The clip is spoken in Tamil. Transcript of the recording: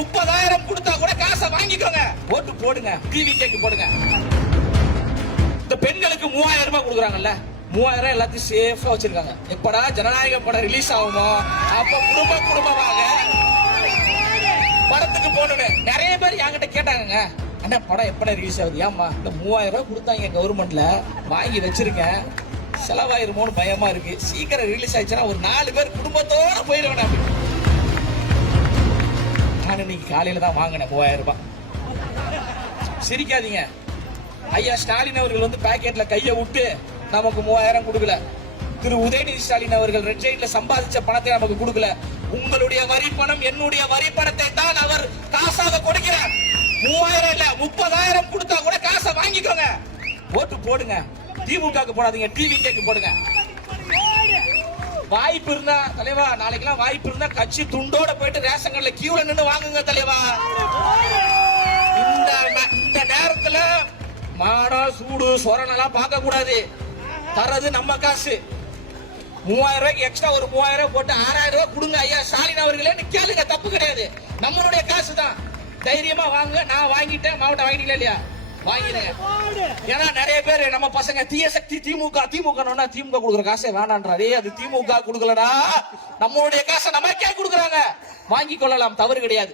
30,000 கொடுத்தா கூட காசை வாங்கிக்கோங்க, ஓட்டு போடுங்க, டிவி கேக்கு போடுங்க. இந்த பெண்களுக்கு 3,000 ரூபாய் கொடுக்குறாங்கல்ல, 3,000 எல்லாத்தையும் சேஃபா வச்சிருக்காங்க. எப்படா ஜனநாயக படம் ரிலீஸ் ஆகுமோ அப்ப குடும்பமாக படத்துக்கு போகணும்னு நிறைய பேர் என்கிட்ட கேட்டாங்க. அண்ணா படம் எப்படா ரிலீஸ் ஆகுது? ஏமா இந்த 3,000 ரூபாய் கொடுத்தாங்க கவர்மெண்ட்ல, வாங்கி வச்சிருக்கேன், செலவாயிருமோன்னு பயமா இருக்கு. சீக்கிரம் ரிலீஸ் ஆயிடுச்சுன்னா ஒரு 4 பேர் குடும்பத்தோட போயிடுவேன். நான் இன்னைக்கு காலையில தான் வாங்கினேன் 3,000 ரூபாய். சிரிக்காதீங்க. ஐயா ஸ்டாலின் அவர்கள் வந்து பாக்கெட்ல கையை விட்டு நமக்கு 3,000 கொடுக்கல. திரு உதயநிதி ஸ்டாலின் அவர்கள் ரெட் ஜெயின்ல சம்பாதிச்ச பணத்தை நமக்கு கொடுக்கல. உங்களுடைய வரி பணம், என்னுடைய வரி பணத்தை தான் அவர் காசாக கொடுக்கிறார். 3,000 இல்ல 30,000 கொடுத்தா கூட காசை வாங்கிக்கோங்க, ஓட்டு போடுங்க. திமுகக்கு போடாதீங்க, டிவி கேக்கு போடுங்க. வாய்ப்பு இருந்தா தலைவா, நாளைக்கெல்லாம் வாய்ப்பு இருந்தா கட்சி துண்டோட போயிட்டு ரேஷன் கடையில கியூல நின்று வாங்குங்க தலைவா. இந்த நேரத்துல மாடம் சூடு சொரணெல்லாம் பார்க்க கூடாது. தரது நம்ம காசு. 3,000 ரூபாய்க்கு எக்ஸ்ட்ரா ஒரு 3,000 ரூபாய் போட்டு 6,000 ரூபாய் கொடுங்க ஐயா ஸ்டாலின் அவர்களே கேளுங்க, தப்பு கிடையாது. நம்மளுடைய காசு தான், தைரியமா வாங்க. நான் வாங்கிட்டேன், மாவட்டம் வாங்கிட்டீங்களா இல்லையா? வாங்கிடுங்க. ஏன்னா நிறைய பேர் நம்ம பசங்க தீய சக்தி திமுக திமுக கொடுக்குற காசே வேணான்றாரு. அது திமுக கொடுக்கலடா, நம்மளுடைய காசை நமக்கே கொடுக்குறாங்க, வாங்கி கொள்ளலாம், தவறு கிடையாது.